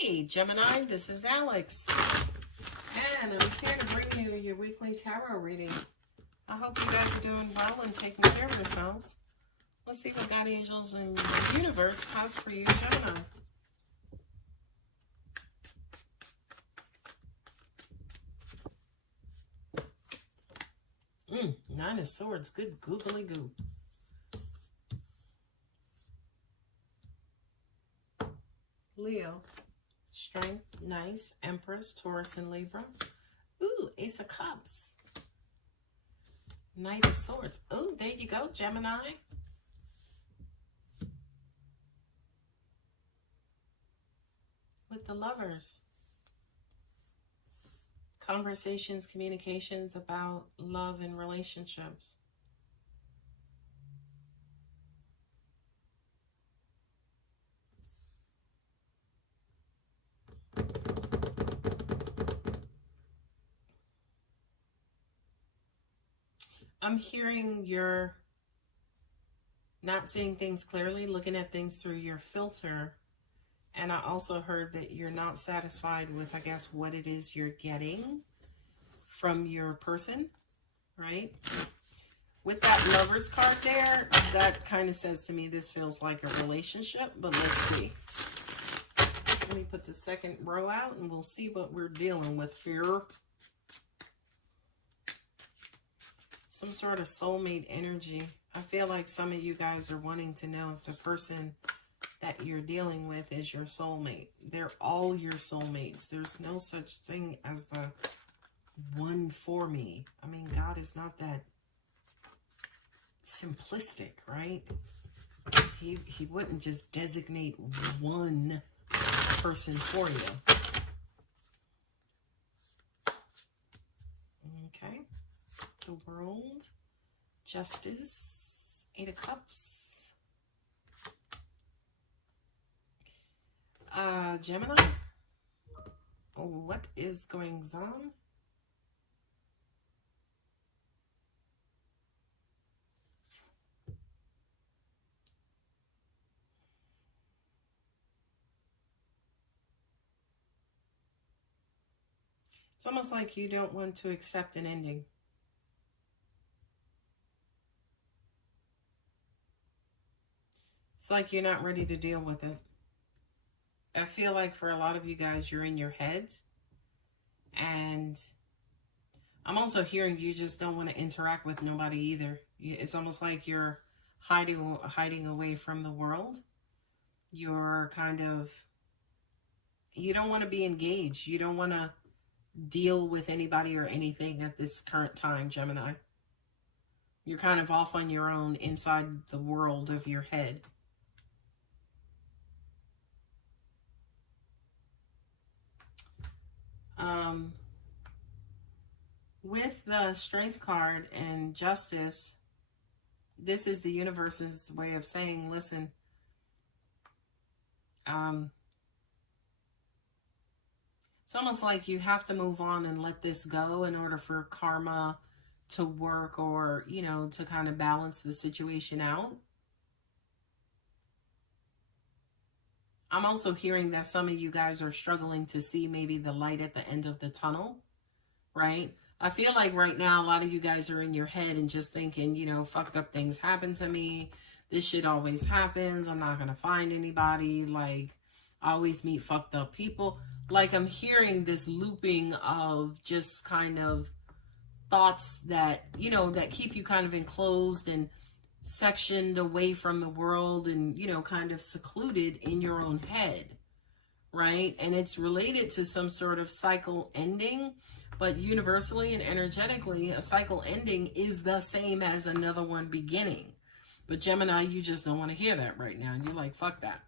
Hey, Gemini, this is Alex, and I'm here to bring you your weekly tarot reading. I hope you guys are doing well and taking care of yourselves. Let's see what God, angels, and the universe has for you, Gemini. Nine of Swords, good googly goo. Leo, strength, nice. Empress, Taurus, and Libra. Ooh, Ace of Cups. Knight of Swords. Ooh, there you go, Gemini. With the Lovers. Conversations, communications about love and relationships. I'm hearing you're not seeing things clearly, looking at things through your filter. And I also heard that you're not satisfied with, I guess, what it is you're getting from your person, right? With that Lovers card there, that kind of says to me this feels like a relationship, but let's see. Let me put the second row out and we'll see what we're dealing with here. Some sort of soulmate energy. I feel like some of you guys are wanting to know if the person that you're dealing with is your soulmate. They're all your soulmates. There's no such thing as the one for me. I mean, God is not that simplistic, right? He wouldn't just designate one person for you. Okay. The World, Justice, Eight of Cups. Gemini, what is going on? It's almost like you don't want to accept an ending. It's like you're not ready to deal with it. I feel like for a lot of you guys, you're in your heads. And I'm also hearing you just don't want to interact with nobody either. It's almost like you're hiding away from the world. You're kind of, you don't want to be engaged. You don't want to deal with anybody or anything at this current time, Gemini. You're kind of off on your own inside the world of your head. With the Strength card and Justice, this is the universe's way of saying, listen, it's almost like you have to move on and let this go in order for karma to work, or, you know, to kind of balance the situation out. I'm also hearing that some of you guys are struggling to see maybe the light at the end of the tunnel, right? I feel like right now, a lot of you guys are in your head and just thinking, you know, fucked up things happen to me. This shit always happens. I'm not going to find anybody. Like, I always meet fucked up people. Like, I'm hearing this looping of just kind of thoughts that, you know, that keep you kind of enclosed and sectioned away from the world and, you know, kind of secluded in your own head, right? And it's related to some sort of cycle ending, but universally and energetically, a cycle ending is the same as another one beginning. But Gemini, you just don't want to hear that right now. And you're like, fuck that.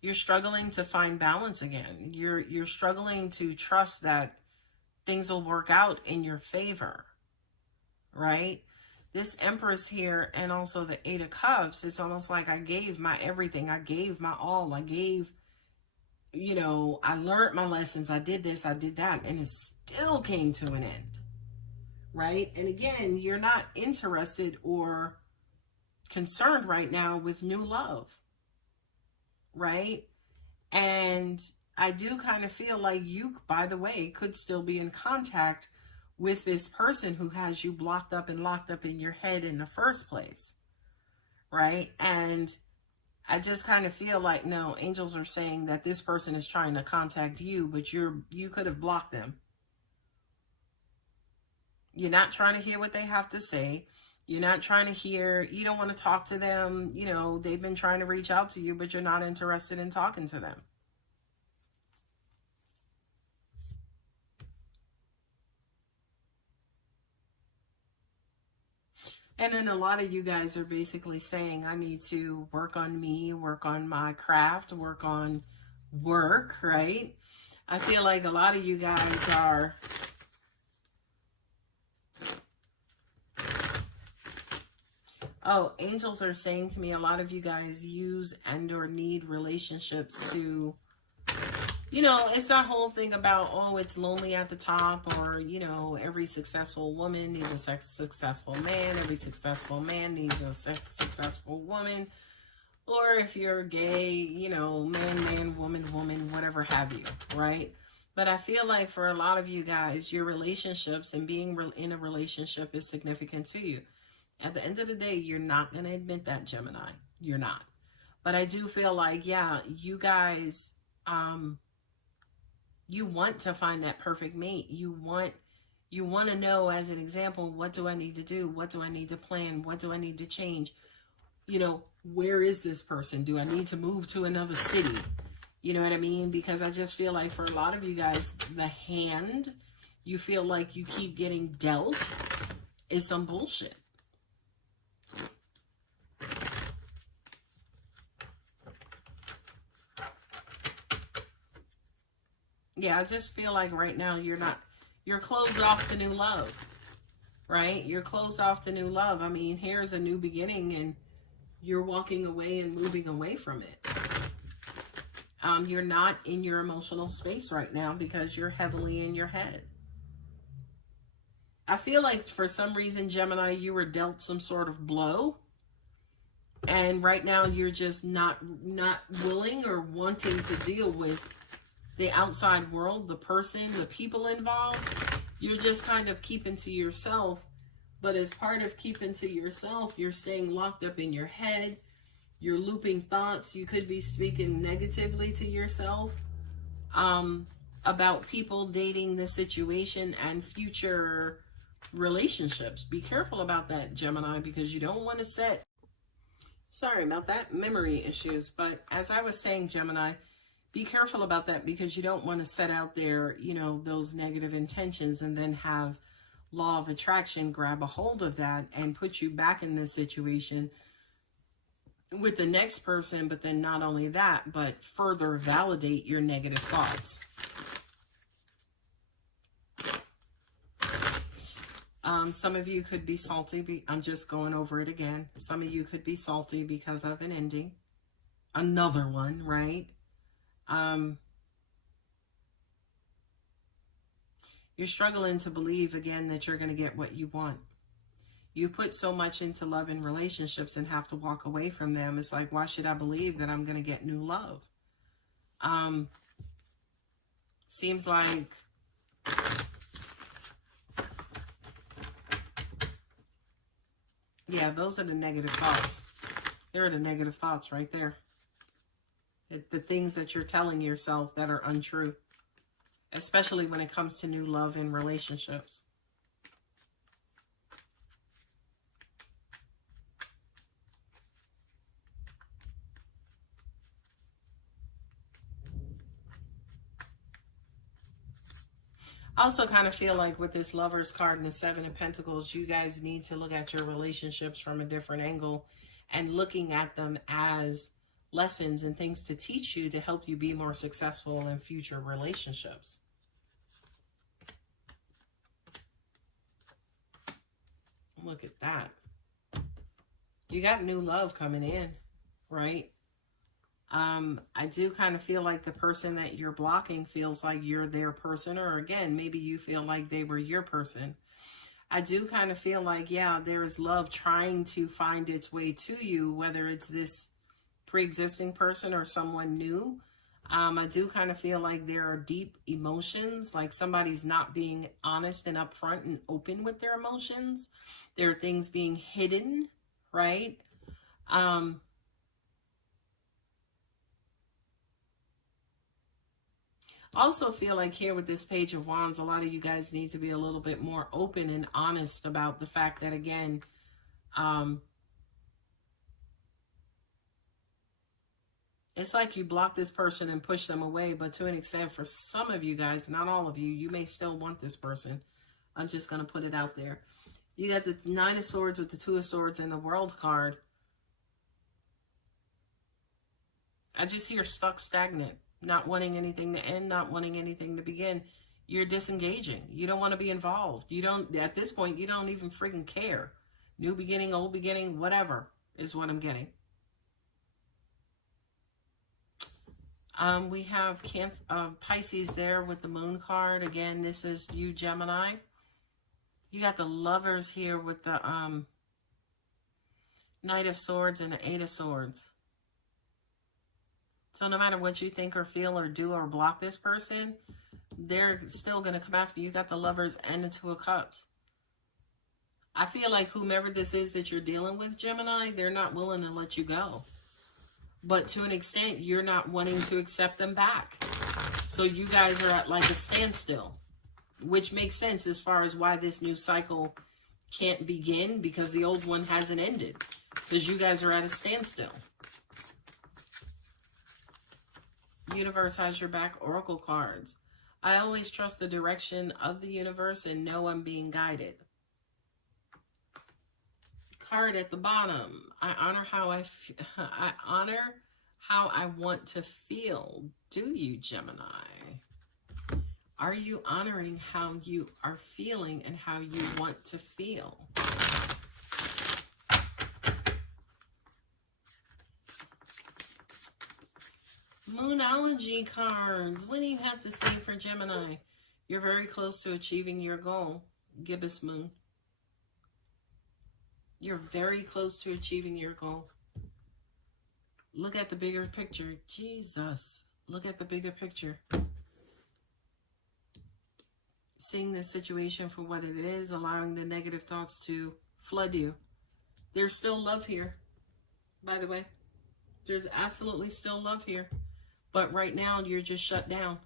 You're struggling to find balance again. You're struggling to trust that things will work out in your favor, right? This Empress here and also the Eight of Cups, it's almost like I gave my everything. I gave my all. I gave, you know, I learned my lessons. I did this, I did that, and it still came to an end, right? And again, you're not interested or concerned right now with new love. right? And I do kind of feel like you, by the way, could still be in contact with this person who has you blocked up and locked up in your head in the first place, right? And I just kind of feel like, no, angels are saying that this person is trying to contact you, but you could have blocked them. You're not trying to hear what they have to say. You're not trying to hear, you don't want to talk to them. You know, they've been trying to reach out to you, but you're not interested in talking to them. And then a lot of you guys are basically saying, I need to work on me, work on my craft, work on work, right? I feel like a lot of you guys are... Oh, angels are saying to me, a lot of you guys use and or need relationships to, you know, it's that whole thing about, oh, it's lonely at the top, or, you know, every successful woman needs a successful man. Every successful man needs a successful woman. Or if you're gay, you know, man, woman, whatever have you, right? But I feel like for a lot of you guys, your relationships and being in a relationship is significant to you. At the end of the day, you're not going to admit that, Gemini. You're not. But I do feel like, yeah, you guys, you want to find that perfect mate. You want to know, as an example, what do I need to do? What do I need to plan? What do I need to change? You know, where is this person? Do I need to move to another city? You know what I mean? Because I just feel like for a lot of you guys, the hand you feel like you keep getting dealt is some bullshit. Yeah, I just feel like right now you're closed off to new love, right? You're closed off to new love. I mean, here's a new beginning and you're walking away and moving away from it. You're not in your emotional space right now because you're heavily in your head. I feel like for some reason, Gemini, you were dealt some sort of blow. And right now you're just not willing or wanting to deal with the outside world, the person, the people involved. You're just kind of keeping to yourself. But as part of keeping to yourself, you're staying locked up in your head. You're looping thoughts. You could be speaking negatively to yourself about people, dating, the situation, and future relationships. Be careful about that, Gemini, because you don't want to set... Sorry about that, memory issues. But as I was saying, Gemini, be careful about that because you don't want to set out there, you know, those negative intentions and then have law of attraction grab a hold of that and put you back in this situation with the next person. But then not only that, but further validate your negative thoughts. Some of you could be salty. I'm just going over it again. Some of you could be salty because of an ending. Another one, right? You're struggling to believe again that you're going to get what you want. You put so much into love and relationships and have to walk away from them. It's like, why should I believe that I'm going to get new love? Seems like yeah, those are the negative thoughts. There are the negative thoughts right there. The things that you're telling yourself that are untrue, especially when it comes to new love and relationships. I also kind of feel like with this Lovers card and the Seven of Pentacles, you guys need to look at your relationships from a different angle and looking at them as lessons and things to teach you to help you be more successful in future relationships. Look at that. You got new love coming in, right? I do kind of feel like the person that you're blocking feels like you're their person, or again, maybe you feel like they were your person. I do kind of feel like, yeah, there is love trying to find its way to you, whether it's this pre-existing person or someone new. I do kind of feel like there are deep emotions, like somebody's not being honest and upfront and open with their emotions. There are things being hidden, right? Also feel like here with this Page of Wands, a lot of you guys need to be a little bit more open and honest about the fact that, again, it's like you block this person and push them away, but to an extent, for some of you guys, not all of you, you may still want this person. I'm just going to put it out there. You got the Nine of Swords with the Two of Swords and the World card. I just hear stuck, stagnant, not wanting anything to end, not wanting anything to begin. You're disengaging. You don't want to be involved. You don't, at this point, you don't even freaking care. New beginning, old beginning, whatever is what I'm getting. We have Pisces there with the Moon card. Again, this is you, Gemini. You got the Lovers here with the Knight of Swords and the Eight of Swords. So no matter what you think or feel or do or block this person, they're still going to come after you. You got the Lovers and the Two of Cups. I feel like whomever this is that you're dealing with, Gemini, they're not willing to let you go. But to an extent, you're not wanting to accept them back. So you guys are at like a standstill, which makes sense as far as why this new cycle can't begin, because the old one hasn't ended. Because you guys are at a standstill. Universe has your back, Oracle cards. I always trust the direction of the universe and know I'm being guided. Card at the bottom. I honor how I want to feel. Do you, Gemini? Are you honoring how you are feeling and how you want to feel? Moonology cards. What do you have to say for Gemini? You're very close to achieving your goal. Gibbous Moon. You're very close to achieving your goal. Look at the bigger picture. Jesus. Look at the bigger picture. Seeing this situation for what it is, allowing the negative thoughts to flood you. There's still love here, by the way. There's absolutely still love here. But right now, you're just shut down.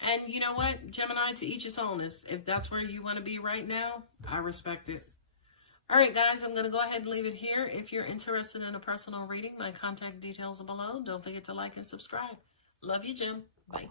And you know what, Gemini, to each his own. If that's where you want to be right now, I respect it. All right, guys, I'm going to go ahead and leave it here. If you're interested in a personal reading, my contact details are below. Don't forget to like and subscribe. Love you, Gem. Bye.